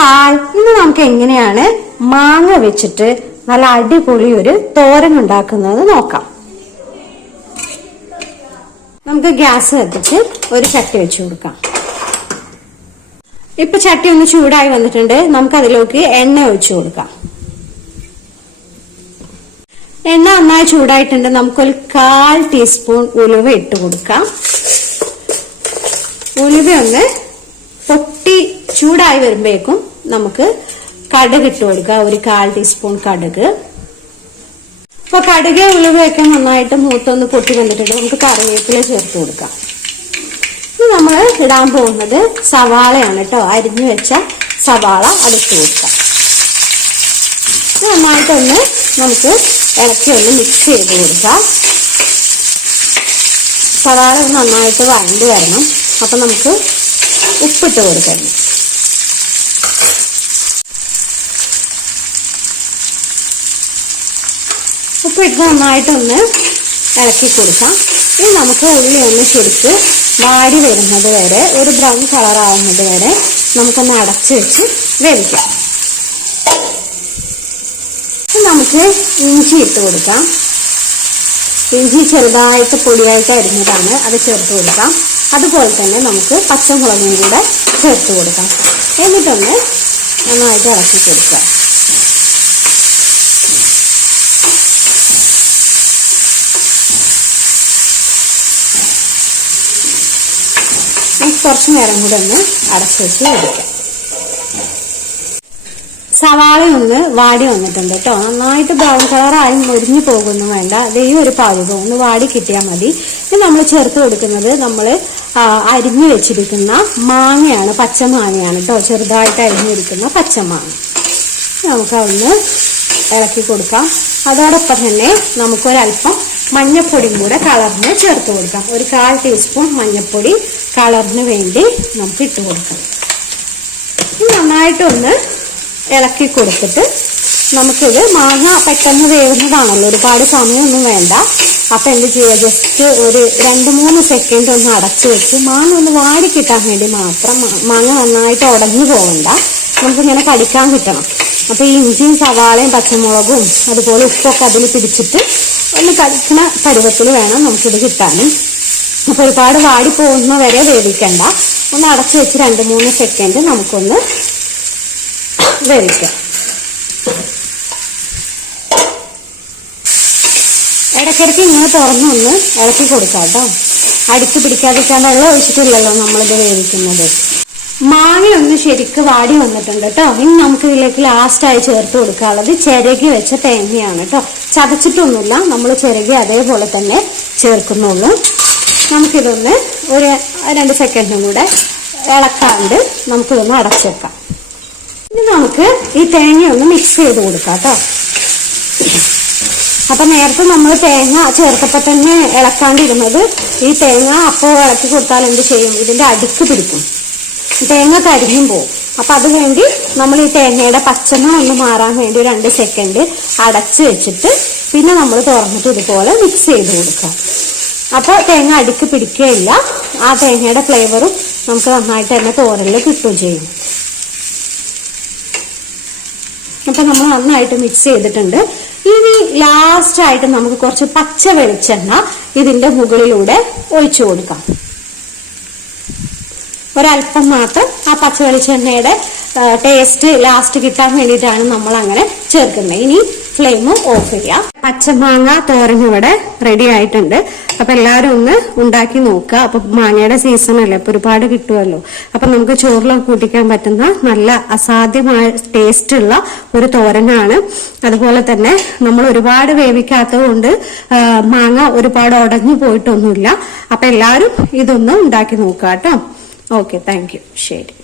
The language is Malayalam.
ഹായ്, ഇന്ന് നമുക്ക് എങ്ങനെയാണ് മാങ്ങ വെച്ചിട്ട് നല്ല അടിപൊളി ഒരു തോരൻ ഉണ്ടാക്കുന്നത് നോക്കാം. നമുക്ക് ഗ്യാസ് കത്തിച്ച് ഒരു ചട്ടി വെച്ച് കൊടുക്കാം. ഇപ്പൊ ചട്ടി ഒന്ന് ചൂടായി വന്നിട്ടുണ്ട്. നമുക്ക് അതിലേക്ക് എണ്ണ ഒഴിച്ചു കൊടുക്കാം. എണ്ണ നന്നായി ചൂടായിട്ടുണ്ട്. നമുക്കൊരു 1/4 ടീസ്പൂൺ ഉലുവ ഇട്ട് കൊടുക്കാം. ഉലുവ ഒന്ന് പൊട്ടി ചൂടായി വരുമ്പോഴേക്കും നമുക്ക് കടുക് ഇട്ട് കൊടുക്കാം. ഒരു 1/4 ടീസ്പൂൺ കടുക്. അപ്പൊ കടുക് ഉലുവയൊക്കെ നന്നായിട്ട് മൂത്തൊന്ന് പൊട്ടി വന്നിട്ടുണ്ട്. നമുക്ക് കറിവേപ്പില ചേർത്ത് കൊടുക്കാം. ഇനി നമ്മൾ ഇടാൻ പോകുന്നത് സവാളയാണ് കേട്ടോ. അരിഞ്ഞു വെച്ച സവാള അതിട്ട് കൊടുക്കാം. നന്നായിട്ടൊന്ന് നമുക്ക് ഇളക്കി ഒന്ന് മിക്സ് ചെയ്ത് കൊടുക്കാം. സവാള നന്നായിട്ട് വഴണ്ടി വരണം. അപ്പൊ നമുക്ക് ഉപ്പിട്ട് കൊടുക്കണം. ഉപ്പിട്ട് നന്നായിട്ടൊന്ന് ഇളക്കി കൊടുക്കാം. ഇനി നമുക്ക് ഉള്ളി ഒന്ന് ശരിക്ക് വാടി വരുന്നത് വരെ, ഒരു ബ്രൗൺ കളർ ആവുന്നത് വരെ നമുക്കൊന്ന് അടച്ചു വെച്ച് വേവിക്കാം. നമുക്ക് ഇഞ്ചി ഇട്ട് കൊടുക്കാം. ഇഞ്ചി ചെറുതായിട്ട് പൊടിയായിട്ട് അരിഞ്ഞതാണ്, അത് ചേർത്ത് കൊടുക്കാം. അതുപോലെ തന്നെ നമുക്ക് പച്ചമുളകും കൂടെ ചേർത്ത് കൊടുക്കാം. എന്നിട്ടൊന്ന് നന്നായിട്ട് ഇളക്കി കൊടുക്കാം. കുറച്ചു നേരം കൂടെ ഒന്ന് അടച്ചു വെച്ച് വേവിക്കാം. സവാള ഒന്ന് വാടി വന്നിട്ടുണ്ട് കേട്ടോ. നന്നായിട്ട് ബ്രൗൺ കളറായി മുരിഞ്ഞു പോകുന്നു വേണ്ട. അതേ ഒരു പാചകം ഒന്ന് വാടി കിട്ടിയാൽ മതി. ഇത് നമ്മൾ ചേർത്ത് കൊടുക്കുന്നത് നമ്മൾ അരിഞ്ഞു വെച്ചിരിക്കുന്ന മാങ്ങയാണ്, പച്ചമാങ്ങയാണ് കേട്ടോ. ചെറുതായിട്ട് അരിഞ്ഞിരിക്കുന്ന പച്ചമാങ്ങ നമുക്ക് അതൊന്ന് ഇളക്കി കൊടുക്കാം. അതോടൊപ്പം തന്നെ നമുക്കൊരല്പം മഞ്ഞപ്പൊടിയും കൂടെ കളറിന് ചേർത്ത് കൊടുക്കാം. ഒരു 1/4 ടീസ്പൂൺ മഞ്ഞപ്പൊടി കളറിന് വേണ്ടി നമുക്ക് ഇട്ട് കൊടുക്കാം. നന്നായിട്ടൊന്ന് ഇളക്കി കൊടുത്തിട്ട് നമുക്കിത് മാങ്ങ പെട്ടെന്ന് വേവുന്നതാണല്ലോ, ഒരുപാട് സമയമൊന്നും വേണ്ട. അപ്പൊ എന്ത് ചെയ്യുക, ജസ്റ്റ് ഒരു 2-3 സെക്കൻഡ് ഒന്ന് അടച്ചു വെച്ച് മാങ്ങ ഒന്ന് വാടി കിട്ടാൻ വേണ്ടി മാത്രം. മാങ്ങ നന്നായിട്ട് ഉടഞ്ഞു പോകണ്ട, നമുക്കിങ്ങനെ കടിക്കാൻ കിട്ടണം. അപ്പൊ ഈ ഇഞ്ചിയും സവാളയും പച്ചമുളകും അതുപോലെ ഉപ്പൊക്കെ അതിൽ പിടിച്ചിട്ട് ഒന്ന് കടിക്കുന്ന പരുവത്തിൽ വേണം നമുക്കിത് കിട്ടാനും. അപ്പൊ ഒരുപാട് വാടി പോകുന്ന വരെ വേവിക്കണ്ട. ഒന്ന് അടച്ചു വെച്ച് 2-3 സെക്കൻഡ് നമുക്കൊന്ന് വേവിക്കാം. ഇടയ്ക്കിടയ്ക്ക് ഇങ്ങനെ തുറന്നൊന്ന് ഇളക്കി കൊടുക്കാം കേട്ടോ. അടുത്ത് പിടിക്കാതിരിക്കാൻ വെള്ളം ഒഴിച്ചിട്ടില്ലല്ലോ നമ്മളിത് വേവിക്കുന്നത്. മാങ്ങ ഒന്ന് ശരിക്ക് വാടി വന്നിട്ടുണ്ട് കേട്ടോ. ഇനി നമുക്ക് ഇതിലേക്ക് ലാസ്റ്റായി ചേർത്ത് കൊടുക്കാനുള്ളത് ചിരകി വെച്ച തേങ്ങയാണ് കേട്ടോ. ചതച്ചിട്ടൊന്നുമില്ല, നമ്മൾ ചിരകി അതേപോലെ തന്നെ ചേർക്കുന്നുള്ളൂ. നമുക്കിതൊന്ന് ഒരു 2 സെക്കൻഡും കൂടെ ഇളക്കാണ്ട് നമുക്കിതൊന്ന് അടച്ചേക്കാം. ഇനി നമുക്ക് ഈ തേങ്ങ ഒന്ന് മിക്സ് ചെയ്ത് കൊടുക്കാം കേട്ടോ. അപ്പൊ നേരത്തെ നമ്മൾ തേങ്ങ ചേർത്തപ്പോൾ തന്നെ ഇളക്കാണ്ടിരുന്നത്, ഈ തേങ്ങ അപ്പോൾ ഇളക്കി കൊടുത്താൽ എന്ത് ചെയ്യും, ഇതിന്റെ അടുക്ക് പിടിക്കും, തേങ്ങ കരിഞ്ഞും പോവും. അപ്പൊ അതുവേണ്ടി നമ്മൾ ഈ തേങ്ങയുടെ പച്ചമ ഒന്ന് മാറാൻ വേണ്ടി 2 സെക്കൻഡ് അടച്ചു വെച്ചിട്ട് പിന്നെ നമ്മൾ തുറന്നിട്ട് ഇതുപോലെ മിക്സ് ചെയ്ത് കൊടുക്കാം. അപ്പോൾ തേങ്ങ അടുക്ക് പിടിക്കുകയില്ല, ആ തേങ്ങയുടെ ഫ്ലേവറും നമുക്ക് നന്നായിട്ട് തന്നെ തോരനിൽ കിട്ടുകയും ചെയ്യും. അപ്പൊ നമ്മൾ നന്നായിട്ട് മിക്സ് ചെയ്തിട്ടുണ്ട്. ഇനി ലാസ്റ്റ് ആയിട്ട് നമുക്ക് കുറച്ച് പച്ച വെളിച്ചെണ്ണ ഇതിന്റെ മുകളിലൂടെ ഒഴിച്ചു കൊടുക്കാം. ഒരല്പം മാത്രം. ആ പച്ച വെളിച്ചെണ്ണയുടെ ടേസ്റ്റ് ലാസ്റ്റ് കിട്ടാൻ വേണ്ടിയിട്ടാണ് നമ്മൾ അങ്ങനെ ചേർക്കുന്നത്. ഇനി ഫ്ലെയിം ഓഫ് ചെയ്യാം. പച്ചമാങ്ങ തോരൻ ഇവിടെ റെഡി ആയിട്ടുണ്ട്. അപ്പൊ എല്ലാവരും ഒന്ന് ഉണ്ടാക്കി നോക്കുക. അപ്പൊ മാങ്ങയുടെ സീസൺ അല്ലേ, അപ്പൊ ഒരുപാട് കിട്ടുമല്ലോ. അപ്പൊ നമുക്ക് ചോറിലൊക്കെ കൂട്ടിക്കാൻ പറ്റുന്ന നല്ല അസാധ്യമായ ടേസ്റ്റ് ഉള്ള ഒരു തോരനാണ്. അതുപോലെ തന്നെ നമ്മൾ ഒരുപാട് വേവിക്കാത്തത് കൊണ്ട് മാങ്ങ ഒരുപാട് ഉടഞ്ഞു പോയിട്ടൊന്നുമില്ല. അപ്പൊ എല്ലാവരും ഇതൊന്ന് ഉണ്ടാക്കി നോക്കുക കേട്ടോ. Okay, thank you. ശരി.